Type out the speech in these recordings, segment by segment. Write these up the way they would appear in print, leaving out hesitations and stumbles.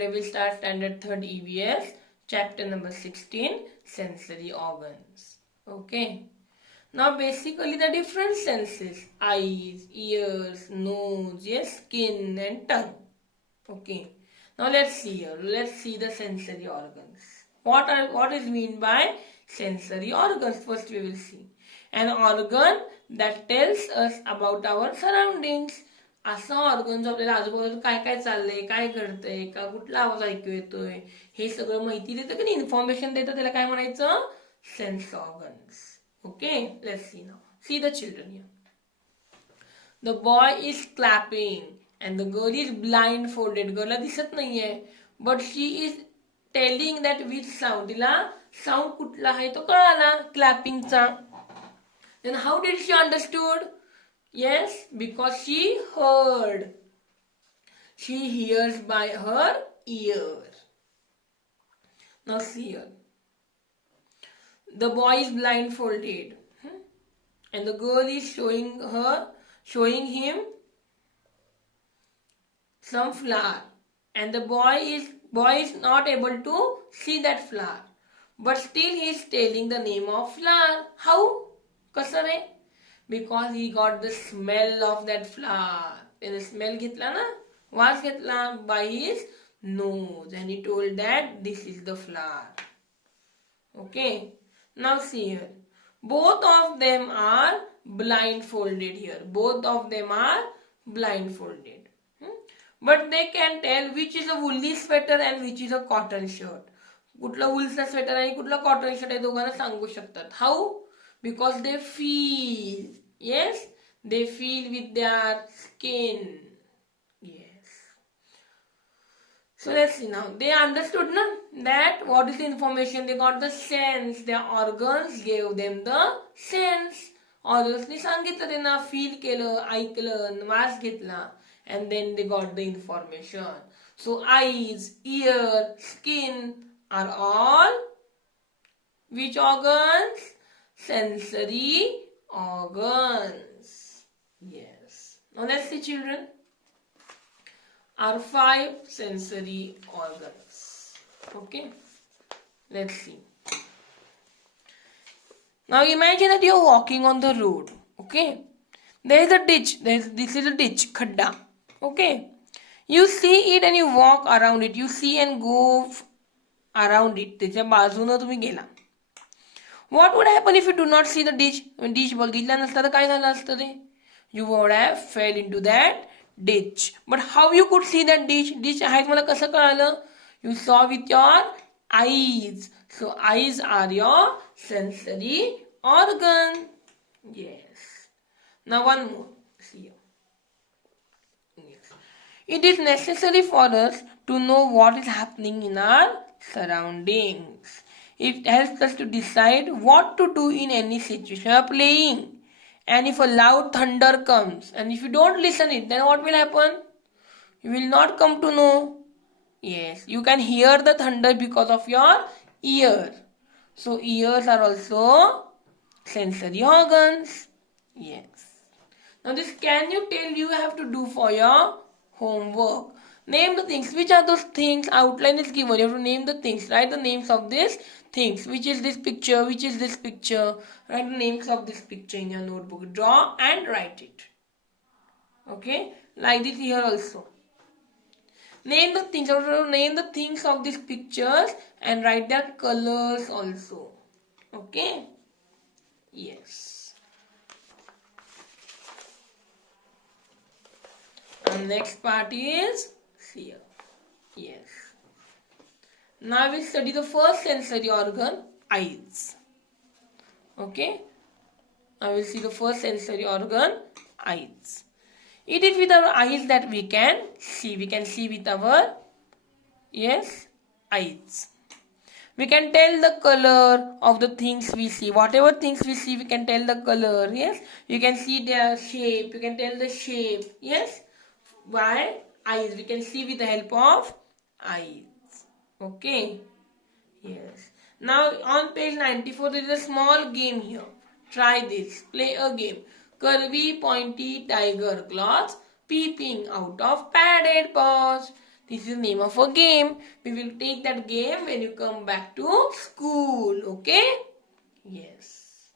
Today we start standard 3rd EVS, chapter number 16, sensory organs. Okay. Now basically the different senses, eyes, ears, nose, yes, skin and tongue. Okay. Now let's see here. Let's see the sensory organs. What is mean by sensory organs? First we will see. An organ that tells us about our surroundings. असं organ जो आपल्याला आजूबाजूला काय काय चाललंय, काय घडतंय, का कुठला आवाज ऐकू येतोय, हे सगळं माहिती देतं की नाही, इन्फॉर्मेशन देतं, त्याला काय म्हणायचं, sense organs. Okay, let's see now. See the children here. The boy is clapping and the girl is blindfolded. गर्लला दिसत नाहीये, but she is telling that which sound. तिला साऊंड कुठला आहे तो कळाला, क्लॅपिंगचा. Then how did she understood? Yes, because she heard. She hears by her ear. Now see here. The boy is blindfolded, and the girl is showing him some flower, and the boy is not able to see that flower, but still he is telling the name of flower. How? कसं रे? Because he got the smell of that flower. त्याने smell घेतला ना, वास घेतला by his nose, and he told that this is the flower. Okay, now see here. Both of them are blindfolded here. Both of them are blindfolded. But they can tell which is a woolly sweater and which is a cotton shirt. कुठला वूलचा sweater आणि कुठला cotton shirt आहे दोघांना सांगू शकतात. How? Because they feel. Yes, they feel with their skin. Yes. So let's see now. They understood na, that what is the information? They got the sense. Their organs gave them the sense. Organs सांगितलं त्यांना, feel केलं, ऐकलं, वास घेतला, and then they got the information. So eyes, ear, skin are all which organs? Sensory organs. Yes. Now let's see, children. Are 5 sensory organs. Okay. Let's see. Now imagine that you're walking on the road. Okay. There is a ditch. This is a ditch. Khadda. Okay. You see it and you walk around it. You see and go around it. त्याच्या बाजूने तुम्ही गेला. What would happen if you do not see the ditch? Ditch बघितला नसता तर काय झालं असतं ते? You would have fell into that ditch. But how you could see that ditch? Ditch आहे मला कसं कळालं? You saw with your eyes. So eyes are your sensory organ. Yes. Now one more. See here. Yes. It is necessary for us to know what is happening in our surroundings. It helps us to decide what to do in any situation. You are playing, and if a loud thunder comes, and if you don't listen it, then what will happen? You will not come to know. Yes, you can hear the thunder because of your ear. So ears are also sensory organs. Yes. Now this can you tell you have to do for your homework. Name the things. Which are those things? Outline is given. You have to name the things. Write the names of these things. Which is this picture? Which is this picture? Write the names of this picture in your notebook. Draw and write it. Okay? Like this here also. Name the things. You have to name the things of these pictures and write their colors also. Okay? Yes. And next part is here. Yes. Now we study the first sensory organ, eyes. Okay. Now we'll see the first sensory organ, eyes. It is with our eyes that we can see. We can see with our, yes, eyes. We can tell the color of the things we see. Whatever things we see, we can tell the color. Yes. You can see their shape. You can tell the shape. Yes. By eyes. We can see with the help of eyes. Okay. Yes. Now on page 94 there is a small game here. Try this. Play a game. Curvy pointy tiger claws peeping out of padded paws. This is the name of a game. We will take that game when you come back to school. Okay? Yes.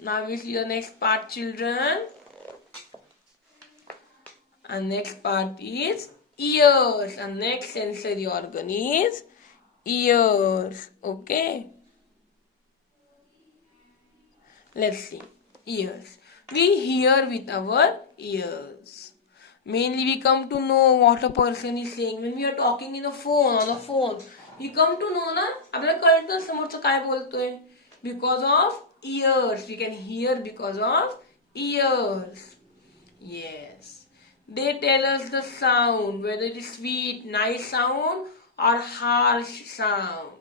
Now we see the next part, children. And next part is ears. And next sensory organ is ears. Okay? Let's see. Ears. We hear with our ears. Mainly we come to know what a person is saying. When we are talking in a phone, on the phone, we come to know ना आपल्याला कळतं समोरचं काय बोलतोय. Because of ears. We can hear because of ears. Yes. They tell us the sound, whether it is sweet, nice sound or harsh sound.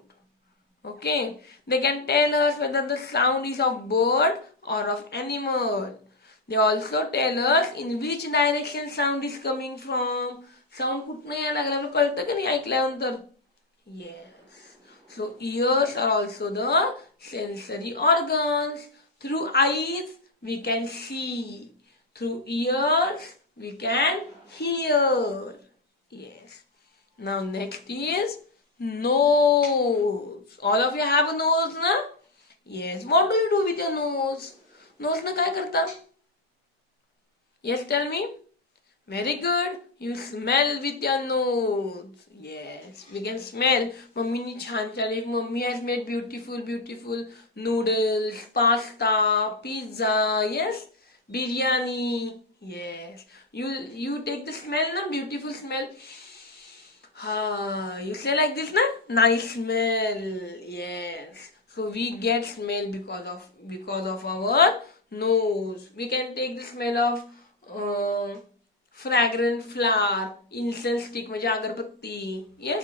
Okay, they can tell us whether the sound is of bird or of animal. They also tell us in which direction sound is coming from. Sound कुठनं यायला लागला आपल्याला कळतं की नाही ऐकल्यानंतर. Yes. So ears are also the sensory organs. Through eyes we can see. Through ears we can hear. Yes. Now next is nose. All of you have a nose, na? Yes. What do you do with your nose? Nose na काय करता? Yes, tell me. Very good. You smell with your nose. Yes, we can smell. Mummy ni छान छान. If mummy has made beautiful noodles, pasta, pizza. Yes, biryani. Yes. You take the smell, na? Beautiful smell. You say like this, na? Nice smell. Yes. So we get smell because of our nose. We can take the smell of fragrant flower, incense stick म्हणजे अगरबत्ती. Yes.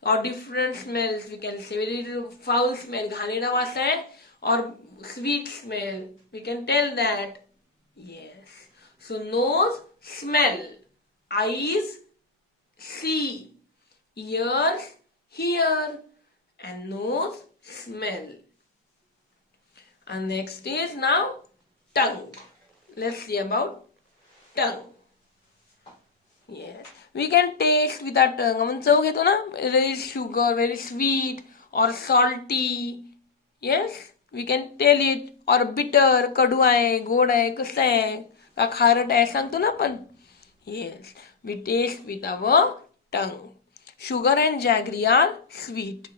Or different smells we can say. Very foul smell, घाणेरडा वास आहे, or sweet smell. We can tell that. Yes. So nose, smell. Eyes, see. Ears, hear. And nose, smell. And next is now tongue. Let's see about tongue. Yes. We can taste with our tongue. आपण चव घेतो ना, very sugar, very sweet or salty. Yes. We can tell it. Or bitter, कडू आहे, गोड आहे, कसं आहे, का खारट आहे सांगतो ना आपण. Yes. We taste with our tongue. Sugar and jaggery are sweet.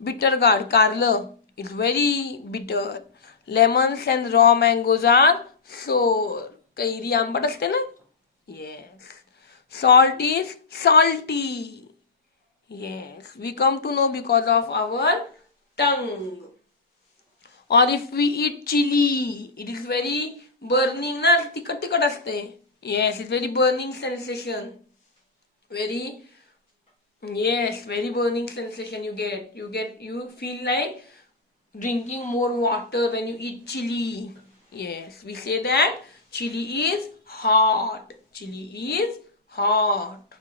Bitter gourd, कारलं, is very bitter. Lemons and raw mangoes are sour. Carry आंबट असते ना. Yes. Salt is salty. Yes. We come to know because of our tongue. Or if we eat chili, it is very burning ना, तिखट तिखट असते. Yes, it's very burning sensation. Very burning sensation you get. You feel like drinking more water when you eat chili. Yes, we say that chili is hot. Chili is hot.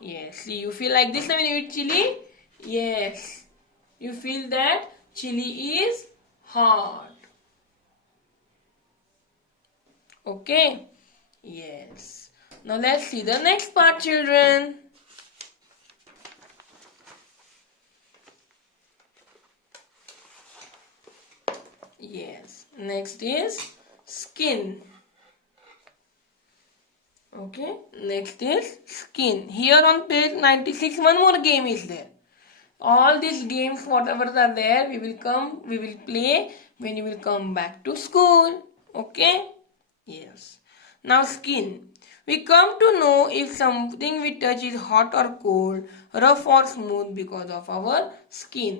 Yes, see, you feel like this when you eat chili. Yes, you feel that chili is hot. Okay. Yes. Now let's see the next part, children. Yes. Next is skin. Okay. Next is skin. Here on page 96, one more game is there. All these games, whatever are there, we will play when you will come back to school. Okay? Yes. Now skin. We come to know if something we touch is hot or cold, rough or smooth because of our skin.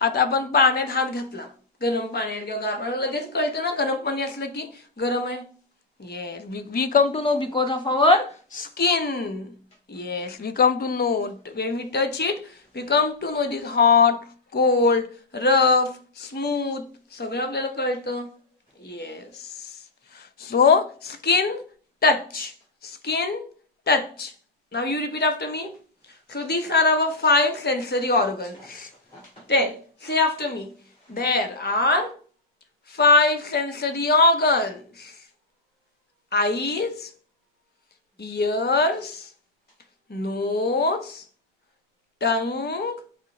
आता आपण पाण्यात हात घातला, गरम पाण्यात किंवा गार पाण्यात, लगेच कळतं ना गरम पाणी असलं की गरम आहे. Yes, we come to know because of our skin. Yes, we come to know when we touch it, we come to know it is hot, cold, rough, smooth. सगळं आपल्याला कळतं. Yes. So skin, touch. Skin, touch. Now you repeat after me. So these are our 5 sensory organs. Then say after me. There are 5 sensory organs. Eyes, ears, nose, tongue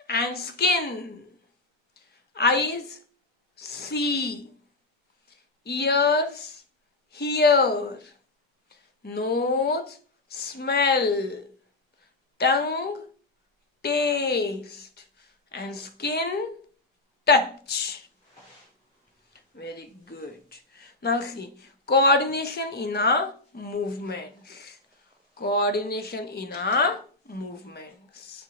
and skin. Eyes, see. Ears, hear. Nose, smell. Tongue, taste. And skin, touch. Very good. Now see, coordination in our movements. Coordination in our movements.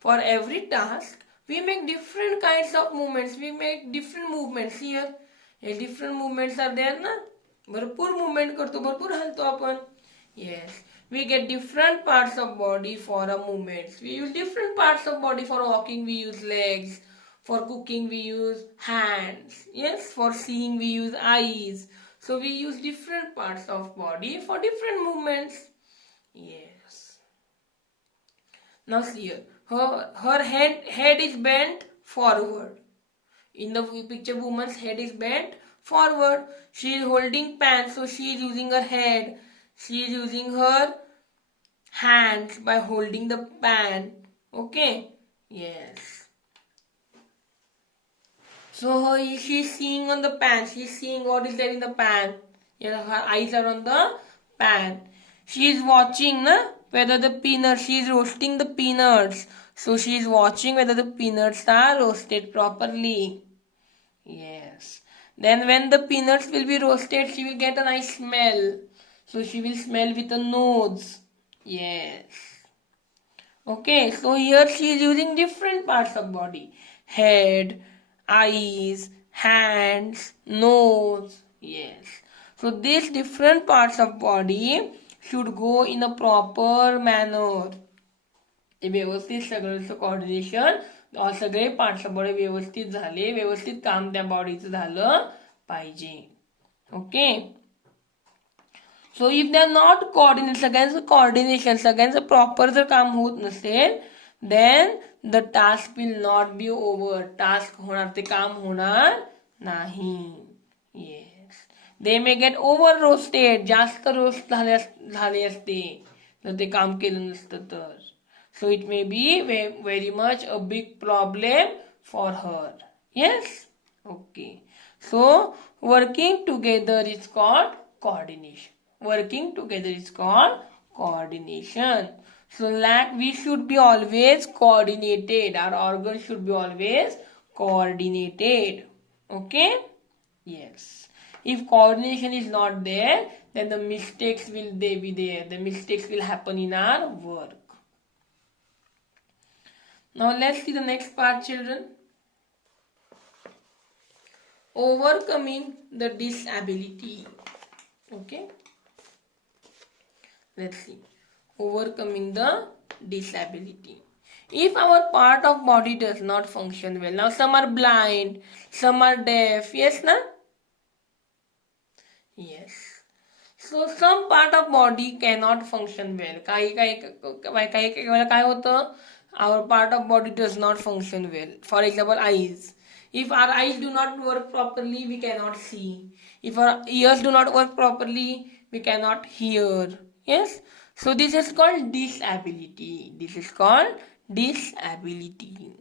For every task, we make different kinds of movements. We make different movements here. Hey different movements are there ना. भरपूर movement करतो, भरपूर हलतो आपण. Yes. We get different parts of body for a movement. We use different parts of body. For walking we use legs. For cooking we use hands. Yes. For seeing we use eyes. So we use different parts of body for different movements. Yes. Now see here. Her head is bent forward. In the picture, woman's head is bent forward. She is holding pan, so she is using her head. She is using her hands by holding the pan. Okay? Yes. So she is seeing on the pan. She is seeing what is there in the pan. Yeah, her eyes are on the pan. She is watching whether the peanuts. She is roasting the peanuts. So she is watching whether the peanuts are roasted properly. Yes. Then when the peanuts will be roasted, she will get a nice smell. So she will smell with the nose. Yes. Okay, so here she is using different parts of body. Head, eyes, hands, nose. Yes. So these different parts of body should go in a proper manner. व्यवस्थित सगळं coordination सगळे parts of body व्यवस्थित झाले, व्यवस्थित काम त्या बॉडीचं झालं पाहिजे. Okay. So if they are not coordinate, सगळ्यांचं कोऑर्डिनेशन, सगळ्यांचं प्रॉपर जर काम होत नसेल, then the task will not be over. Task होणार, ते काम होणार नाही. Yes. They may get over roasted. जास्त रोस्ट झाले असते जर ते काम केलं नसतं तर. So it may be very much a big problem for her. Yes? Okay. So working together is called coordination. Working together is called coordination. So we should be always coordinated. Our organs should be always coordinated. Okay? Yes. If coordination is not there, then the mistakes will be there. The mistakes will happen in our work. Now let's see the next part, children. Overcoming the disability. Okay. Let's see. Overcoming the disability. If our part of body does not function well. Now some are blind, some are deaf. Yes, na? Yes. So some part of body cannot function well. काही वेळा काय होतं? Our part of body does not function well. For example, eyes. If our eyes do not work properly, we cannot see. If our ears do not work properly, we cannot hear. Yes? So this is called disability. This is called disability.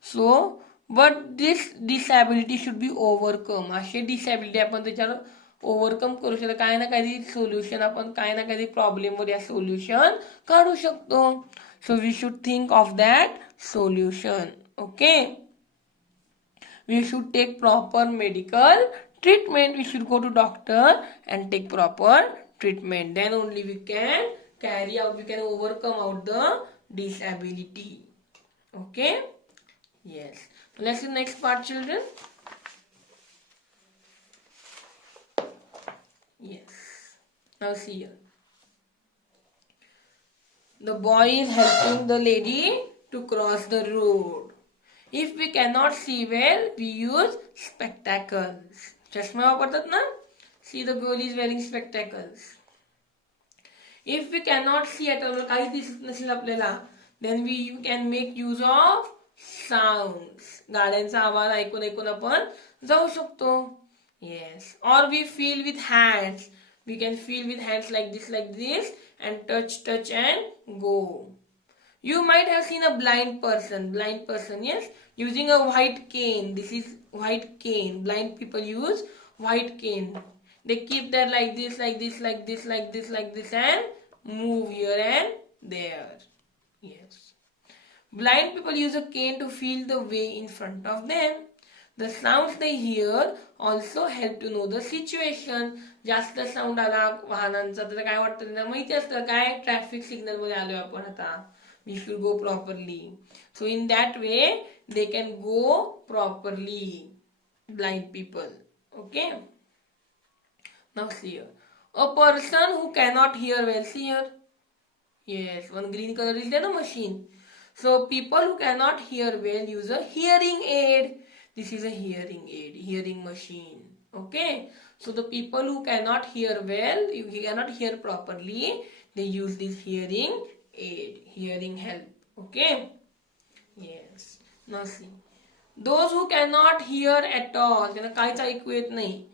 So, but this disability should be overcome. असे disability आपण त्याच्यावर overcome करू शकतो. काही ना काही solution, आपण काही ना काही प्रॉब्लेमवर या सोल्युशन काढू शकतो. So we should think of that solution. Okay. We should take proper medical treatment. We should go to doctor and take proper treatment. Then only we can we can overcome out the disability. Okay. Yes. Let's see the next part, children. Yes. Now see here. The boy is helping the lady to cross the road. If we cannot see well, we use spectacles. चष्मा वापरतात ना? See, the boy is wearing spectacles. If we cannot see at all, काही दिसत नसेल आपल्याला, then we can make use of sounds. गाड्यांचा आवाज ऐकून आपण जाऊ शकतो. Yes. Or we feel with hands. We can feel with hands like this, and touch, touch and go. You might have seen a blind person, yes, using a white cane. This is white cane. Blind people use white cane. They keep that like this, like this, like this, like this, like this, and move here and there. Yes. Blind people use a cane to feel the way in front of them. The sounds they hear also help to know the situation. जास्त sound आला वाहनांचा तर काय वाटतं त्यांना माहिती असतं काय ट्रॅफिक सिग्नल मध्ये आलोय आपण आता. We should go properly. So in that way they can go properly. Blind people. Okay. Now see here. A person who cannot hear well. See here. Yes, one green color is there, the machine. So people who cannot hear well use a hearing aid. This is a hearing aid, hearing machine. Okay. So the people who cannot hear well, you cannot hear properly, they use this hearing aid, hearing help. Okay. Yes. Now see. Those who cannot hear at all, त्यांना काहीच ऐकू येत नाही,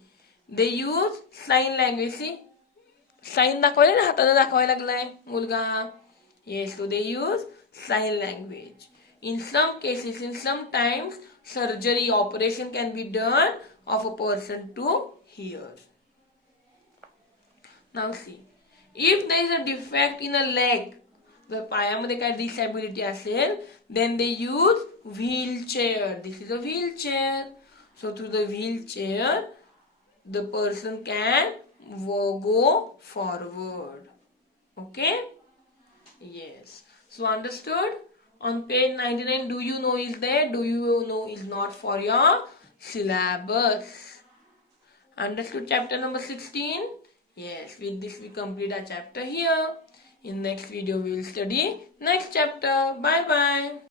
they use sign language. See, sign दाखवायला ना, हाताने दाखवायला लागलाय मुलगा. Yes, so they use sign language. In some cases, in some times, surgery, operation can be done of a person to hear. Now see, if there is a defect in a leg, जर पायामध्ये काय disability असेल, then they use wheelchair. This is a wheelchair. So through the wheelchair, the person can go forward. Okay? Yes. So understood? On page 99, do you know is there? Do you know is not for your syllabus. Understood chapter number 16? Yes. With this we complete our chapter here. In next video we will study next chapter. Bye bye.